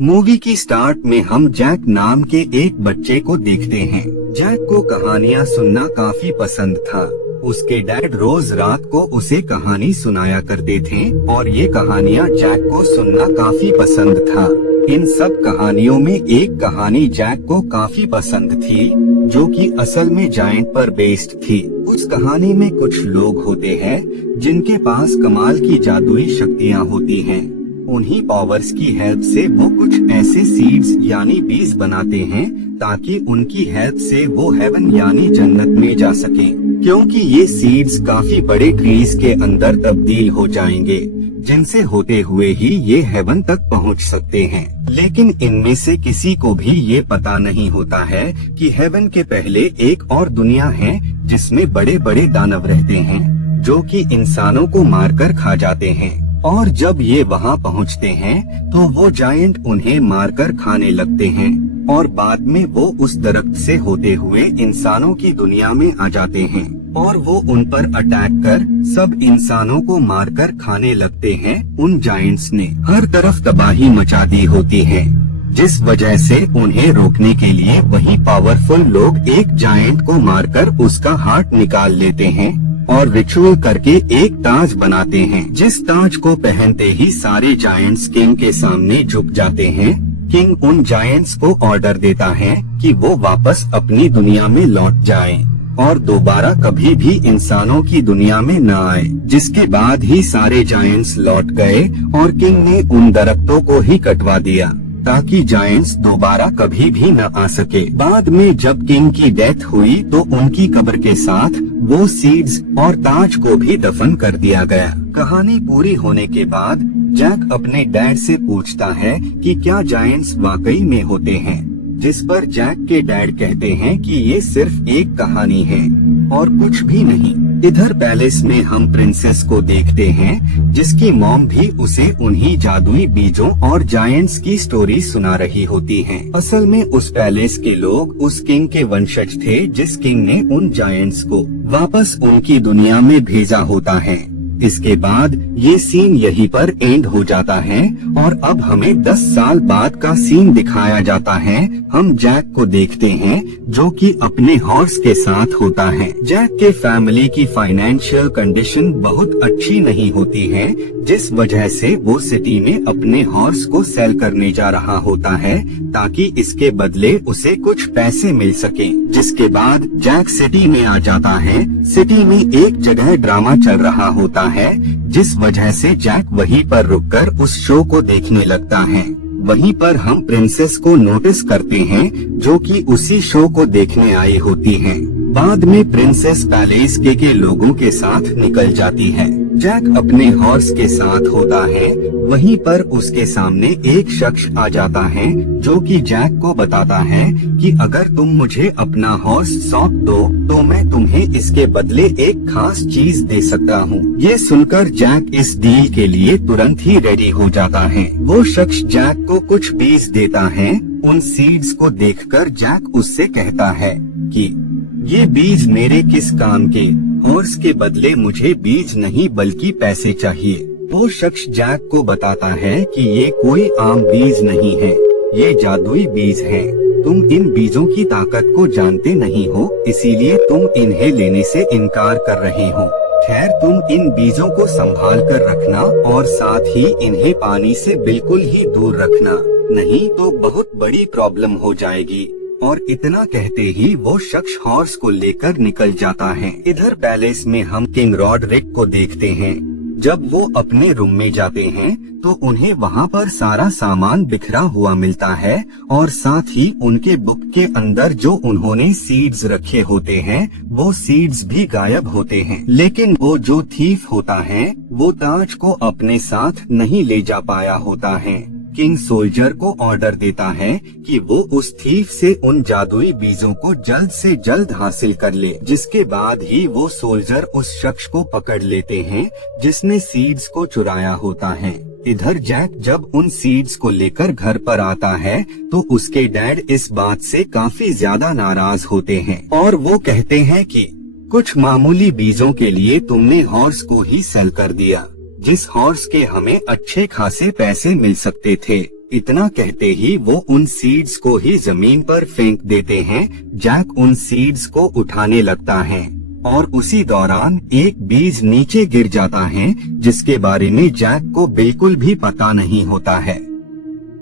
Movie की start में हम जैक नाम के एक बच्चे को देखते हैं। जैक को कहानियाँ सुनना काफी पसंद था। उसके डैड रोज रात को उसे कहानी सुनाया करते थे और ये कहानियाँ जैक को सुनना काफी पसंद था। इन सब कहानियों में एक कहानी जैक को काफी पसंद थी, जो कि असल में जायंट पर बेस्ड थी। उस कहानी में कुछ लोग होते हैं जिनके पास कमाल की जादुई शक्तियाँ होती हैं। उन्हीं पावर्स की हेल्प से वो कुछ ऐसे सीड्स यानी बीज बनाते हैं ताकि उनकी हेल्प से वो हेवन यानी जन्नत में जा सके, क्योंकि ये सीड्स काफी बड़े ट्रीज के अंदर तब्दील हो जाएंगे, जिनसे होते हुए ही ये हेवन तक पहुंच सकते हैं। लेकिन इनमें से किसी को भी ये पता नहीं होता है कि हेवन के पहले एक और दुनिया है जिसमें बड़े बड़े दानव रहते हैं, जो कि इंसानों को मारकर खा जाते हैं। और जब ये वहाँ पहुँचते हैं तो वो जायंट उन्हें मारकर खाने लगते हैं और बाद में वो उस दरख्त से होते हुए इंसानों की दुनिया में आ जाते हैं और वो उन पर अटैक कर सब इंसानों को मारकर खाने लगते हैं। उन जायंट्स ने हर तरफ तबाही मचा दी होती है, जिस वजह से उन्हें रोकने के लिए वही पावरफुल लोग एक जायंट को मारकर उसका हार्ट निकाल लेते हैं और रिचुअल करके एक ताज बनाते हैं, जिस ताज को पहनते ही सारे जायंट्स किंग के सामने झुक जाते हैं। किंग उन जायंट्स को ऑर्डर देता है कि वो वापस अपनी दुनिया में लौट जाएं और दोबारा कभी भी इंसानों की दुनिया में न आए। जिसके बाद ही सारे जायंट्स लौट गए और किंग ने उन दरख्तों को ही कटवा दिया ताकि जायंट्स दोबारा कभी भी न आ सके। बाद में जब किंग की डेथ हुई तो उनकी कब्र के साथ वो सीड्स और ताज को भी दफन कर दिया गया। कहानी पूरी होने के बाद जैक अपने डैड से पूछता है कि क्या जायंट्स वाकई में होते हैं, जिस पर जैक के डैड कहते हैं कि ये सिर्फ एक कहानी है और कुछ भी नहीं। इधर पैलेस में हम प्रिंसेस को देखते हैं, जिसकी मॉम भी उसे उन्हीं जादुई बीजों और जायंट्स की स्टोरी सुना रही होती हैं। असल में उस पैलेस के लोग उस किंग के वंशज थे, जिस किंग ने उन जायंट्स को वापस उनकी दुनिया में भेजा होता है। इसके बाद ये सीन यहीं पर एंड हो जाता है और अब हमें 10 साल बाद का सीन दिखाया जाता है। हम जैक को देखते हैं जो कि अपने हॉर्स के साथ होता है। जैक के फैमिली की फाइनेंशियल कंडीशन बहुत अच्छी नहीं होती है, जिस वजह से वो सिटी में अपने हॉर्स को सेल करने जा रहा होता है ताकि इसके बदले उसे कुछ पैसे मिल सके। जिसके बाद जैक सिटी में आ जाता है। सिटी में एक जगह ड्रामा चल रहा होता है, जिस वजह से जैक वहीं पर रुककर उस शो को देखने लगता है। वहीं पर हम प्रिंसेस को नोटिस करते हैं, जो कि उसी शो को देखने आई होती हैं। बाद में प्रिंसेस पैलेस के लोगों के साथ निकल जाती है। जैक अपने हॉर्स के साथ होता है। वहीं पर उसके सामने एक शख्स आ जाता है, जो कि जैक को बताता है कि अगर तुम मुझे अपना हॉर्स सौंप दो तो मैं तुम्हें इसके बदले एक खास चीज दे सकता हूँ। ये सुनकर जैक इस डील के लिए तुरंत ही रेडी हो जाता है। वो शख्स जैक को कुछ बीज देता है। उन सीड्स को देखकर जैक उससे कहता है कि ये बीज मेरे किस काम के, हॉर्स के बदले मुझे बीज नहीं बल्कि पैसे चाहिए। वो शख्स जैक को बताता है कि ये कोई आम बीज नहीं है, ये जादुई बीज है। तुम इन बीजों की ताकत को जानते नहीं हो, इसीलिए तुम इन्हें लेने से इनकार कर रहे हो। खैर, तुम इन बीजों को संभाल कर रखना और साथ ही इन्हें पानी से बिल्कुल ही दूर रखना, नहीं तो बहुत बड़ी प्रॉब्लम हो जाएगी। और इतना कहते ही वो शख्स हॉर्स को लेकर निकल जाता है। इधर पैलेस में हम किंग रॉडरिक को देखते हैं। जब वो अपने रूम में जाते हैं तो उन्हें वहाँ पर सारा सामान बिखरा हुआ मिलता है और साथ ही उनके बुक के अंदर जो उन्होंने सीड्स रखे होते हैं वो सीड्स भी गायब होते हैं। लेकिन वो जो थीफ होता है वो ताज को अपने साथ नहीं ले जा पाया होता है। किंग सोल्जर को ऑर्डर देता है कि वो उस थीफ से उन जादुई बीजों को जल्द से जल्द हासिल कर ले। जिसके बाद ही वो सोल्जर उस शख्स को पकड़ लेते हैं जिसने सीड्स को चुराया होता है। इधर जैक जब उन सीड्स को लेकर घर पर आता है तो उसके डैड इस बात से काफी ज्यादा नाराज होते हैं और वो कहते हैं कि कुछ मामूली बीजों के लिए तुमने हॉर्स को ही सेल कर दिया, जिस हॉर्स के हमें अच्छे खासे पैसे मिल सकते थे। इतना कहते ही वो उन सीड्स को ही जमीन पर फेंक देते हैं। जैक उन सीड्स को उठाने लगता है और उसी दौरान एक बीज नीचे गिर जाता है, जिसके बारे में जैक को बिल्कुल भी पता नहीं होता है।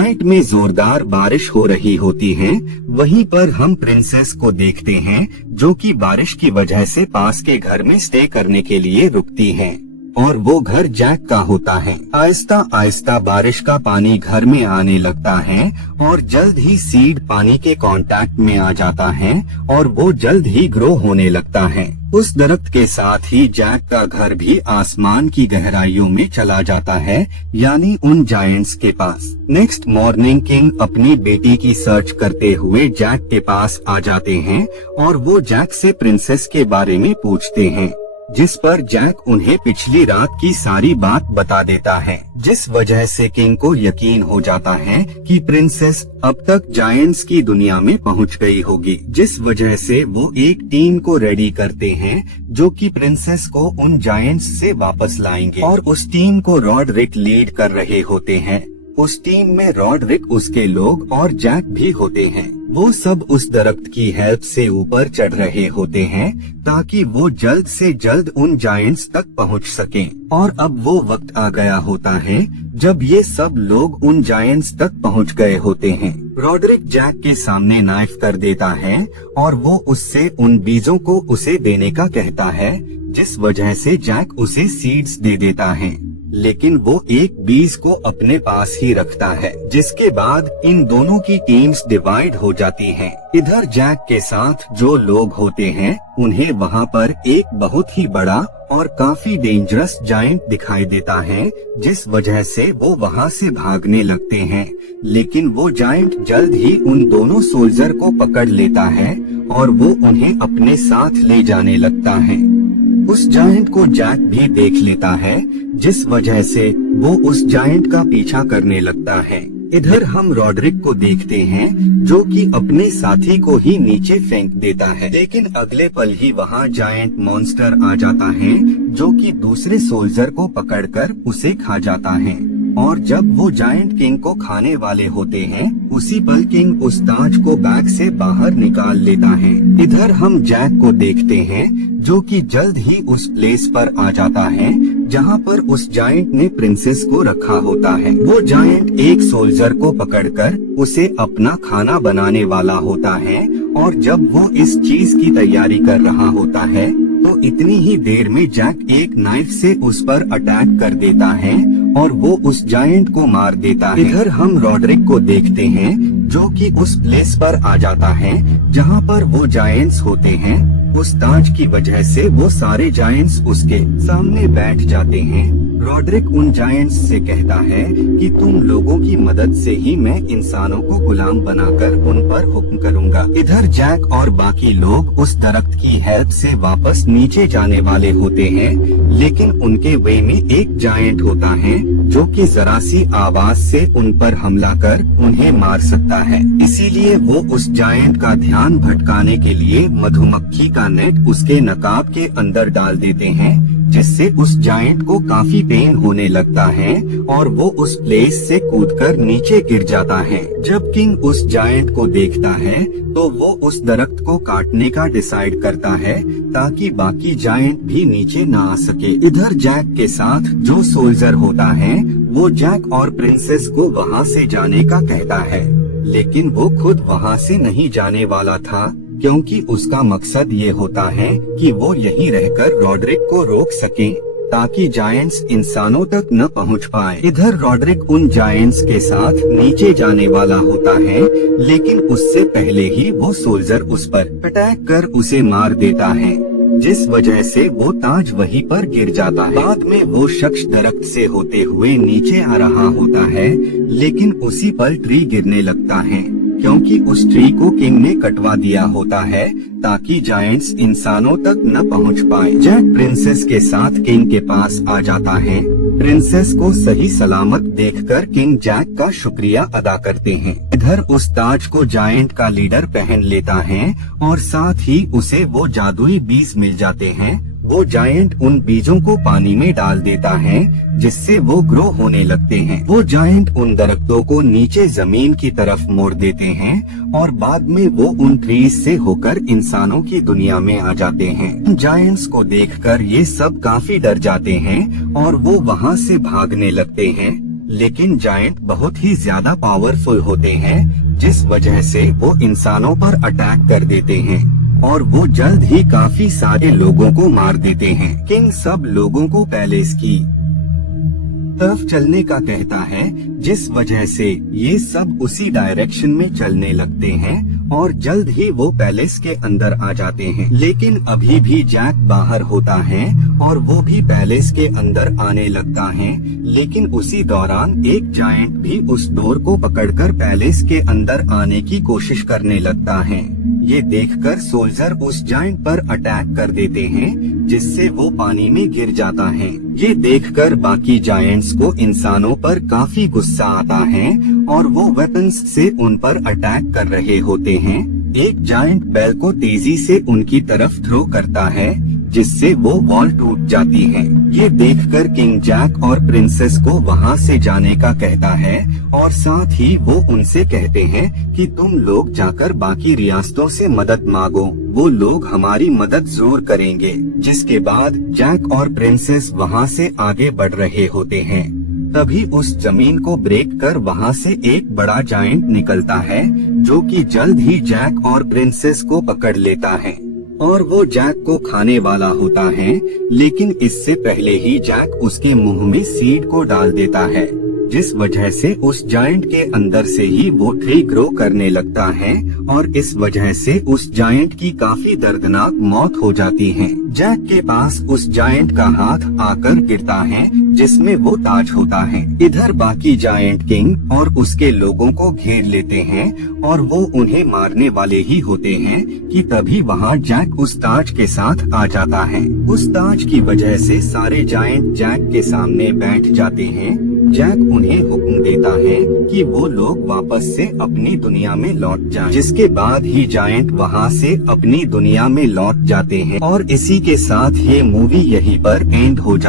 नाइट में जोरदार बारिश हो रही होती है। वहीं पर हम प्रिंसेस को देखते हैं, जो कि बारिश की वजह से पास के घर में स्टे करने के लिए रुकती है और वो घर जैक का होता है। आहिस्ता आहिस्ता बारिश का पानी घर में आने लगता है और जल्द ही सीड पानी के कांटेक्ट में आ जाता है और वो जल्द ही ग्रो होने लगता है। उस दरख्त के साथ ही जैक का घर भी आसमान की गहराइयों में चला जाता है, यानी उन जायंट्स के पास। नेक्स्ट मॉर्निंग किंग अपनी बेटी की सर्च करते हुए जैक के पास आ जाते हैं और वो जैक से प्रिंसेस के बारे में पूछते हैं, जिस पर जैक उन्हें पिछली रात की सारी बात बता देता है, जिस वजह से किंग को यकीन हो जाता है कि प्रिंसेस अब तक जायंट्स की दुनिया में पहुंच गई होगी। जिस वजह से वो एक टीम को रेडी करते हैं, जो कि प्रिंसेस को उन जायंट्स से वापस लाएंगे और उस टीम को रॉडरिक लीड कर रहे होते हैं। उस टीम में रॉडरिक, उसके लोग और जैक भी होते हैं। वो सब उस दरख्त की हेल्प से ऊपर चढ़ रहे होते हैं ताकि वो जल्द से जल्द उन जायंट्स तक पहुंच सकें। और अब वो वक्त आ गया होता है जब ये सब लोग उन जायंट्स तक पहुंच गए होते हैं। रॉडरिक जैक के सामने नाइफ कर देता है और वो उससे उन बीजों को उसे देने का कहता है, जिस वजह से जैक उसे सीड्स दे देता है, लेकिन वो एक बीज को अपने पास ही रखता है। जिसके बाद इन दोनों की टीम्स डिवाइड हो जाती हैं। इधर जैक के साथ जो लोग होते हैं, उन्हें वहाँ पर एक बहुत ही बड़ा और काफी डेंजरस जायंट दिखाई देता है, जिस वजह से वो वहाँ से भागने लगते हैं। लेकिन वो जायंट जल्द ही उन दोनों सोल्जर को पकड़ लेता है और वो उन्हें अपने साथ ले जाने लगता है। उस जायंट को जैक भी देख लेता है, जिस वजह से वो उस जायंट का पीछा करने लगता है। इधर हम रॉडरिक को देखते हैं, जो कि अपने साथी को ही नीचे फेंक देता है, लेकिन अगले पल ही वहाँ जायंट मॉन्स्टर आ जाता है, जो कि दूसरे सोल्जर को पकड़कर उसे खा जाता है। और जब वो जायंट किंग को खाने वाले होते हैं, उसी पल किंग उस ताज को बैग से बाहर निकाल लेता है। इधर हम जैक को देखते हैं, जो कि जल्द ही उस प्लेस पर आ जाता है जहाँ पर उस जायंट ने प्रिंसेस को रखा होता है। वो जायंट एक सोल्जर को पकड़कर उसे अपना खाना बनाने वाला होता है और जब वो इस चीज की तैयारी कर रहा होता है, तो इतनी ही देर में जैक एक नाइफ से उस पर अटैक कर देता है और वो उस जायंट को मार देता है। इधर हम रॉडरिक को देखते हैं, जो कि उस प्लेस पर आ जाता है जहाँ पर वो जायंट्स होते हैं। उस ताज की वजह से वो सारे जायंट्स उसके सामने बैठ जाते हैं। रॉडरिक उन जायंट्स से कहता है कि तुम लोगों की मदद से ही मैं इंसानों को गुलाम बनाकर उन पर हुक्म करूंगा। इधर जैक और बाकी लोग उस दरख्त की हेल्प से वापस नीचे जाने वाले होते हैं, लेकिन उनके वे में एक जायंट होता है, जो कि जरा सी आवाज से उन पर हमला कर उन्हें मार सकता है। इसीलिए वो उस जायंट का ध्यान भटकाने के लिए मधुमक्खी का नेट उसके नकाब के अंदर डाल देते हैं, जिससे उस जायंट को काफी पेन होने लगता है और वो उस प्लेस से कूदकर नीचे गिर जाता है। जब किंग उस जायंट को देखता है, तो वो उस दरख्त को काटने का डिसाइड करता है ताकि बाकी जायंट भी नीचे ना आ सके। इधर जैक के साथ जो सोल्जर होता है, वो जैक और प्रिंसेस को वहाँ से जाने का कहता है, लेकिन वो खुद वहाँ से नहीं जाने वाला था, क्योंकि उसका मकसद ये होता है कि वो यहीं रहकर रॉडरिक को रोक सके ताकि जायंट्स इंसानों तक न पहुंच पाए। इधर रॉडरिक उन जायंट्स के साथ नीचे जाने वाला होता है, लेकिन उससे पहले ही वो सोल्जर उस पर अटैक कर उसे मार देता है, जिस वजह से वो ताज वहीं पर गिर जाता है। बाद में वो शख्स दरख्त से होते हुए नीचे आ रहा होता है, लेकिन उसी पल ट्री गिरने लगता है, क्योंकि उस ट्री को किंग ने कटवा दिया होता है ताकि जायंट्स इंसानों तक न पहुंच पाए। जैक प्रिंसेस के साथ किंग के पास आ जाता है। प्रिंसेस को सही सलामत देखकर किंग जैक का शुक्रिया अदा करते हैं। इधर उस ताज को जायंट का लीडर पहन लेता है और साथ ही उसे वो जादुई बीज मिल जाते हैं। वो जायंट उन बीजों को पानी में डाल देता है जिससे वो ग्रो होने लगते हैं। वो जायंट उन दरख्तों को नीचे जमीन की तरफ मोड़ देते हैं और बाद में वो उन ट्रीज से होकर इंसानों की दुनिया में आ जाते हैं। जायंट्स को देखकर ये सब काफी डर जाते हैं और वो वहाँ से भागने लगते हैं, लेकिन जायंट बहुत ही ज्यादा पावरफुल होते हैं जिस वजह से वो इंसानों पर अटैक कर देते हैं और वो जल्द ही काफी सारे लोगों को मार देते हैं। किंग सब लोगों को पैलेस की तरफ चलने का कहता है, जिस वजह से ये सब उसी डायरेक्शन में चलने लगते हैं और जल्द ही वो पैलेस के अंदर आ जाते हैं। लेकिन अभी भी जैक बाहर होता है और वो भी पैलेस के अंदर आने लगता है, लेकिन उसी दौरान एक जायंट भी उस डोर को पकड़कर पैलेस के अंदर आने की कोशिश करने लगता है। ये देखकर सोल्जर उस जायंट पर अटैक कर देते हैं जिससे वो पानी में गिर जाता है। ये देखकर बाकी जायंट्स को इंसानों पर काफी गुस्सा आता है और वो वेपन्स से उन पर अटैक कर रहे होते हैं। एक जायंट बेल को तेजी से उनकी तरफ थ्रो करता है जिससे वो वॉल टूट जाती है। ये देखकर किंग जैक और प्रिंसेस को वहाँ से जाने का कहता है और साथ ही वो उनसे कहते हैं कि तुम लोग जाकर बाकी रियासतों से मदद मांगो, वो लोग हमारी मदद जरूर करेंगे। जिसके बाद जैक और प्रिंसेस वहाँ से आगे बढ़ रहे होते हैं। तभी उस जमीन को ब्रेक कर वहाँ से एक बड़ा जायंट निकलता है जो कि जल्द ही जैक और प्रिंसेस को पकड़ लेता है और वो जैक को खाने वाला होता है, लेकिन इससे पहले ही जैक उसके मुंह में सीड को डाल देता है, जिस वजह से उस जायंट के अंदर से ही वो ट्री ग्रो करने लगता है और इस वजह से उस जायंट की काफी दर्दनाक मौत हो जाती है। जैक के पास उस जायंट का हाथ आकर गिरता है जिसमें वो ताज होता है। इधर बाकी जायंट किंग और उसके लोगों को घेर लेते हैं और वो उन्हें मारने वाले ही होते हैं कि तभी वहाँ जैक उस ताज के साथ आ जाता है। उस ताज की वजह से सारे जायंट जैक के सामने बैठ जाते हैं। जैक उन्हें हुक्म देता है कि वो लोग वापस से अपनी दुनिया में लौट जाएं। जिसके बाद ही जायंट वहाँ से अपनी दुनिया में लौट जाते हैं और इसी के साथ ये मूवी यहीं पर एंड हो जाती है।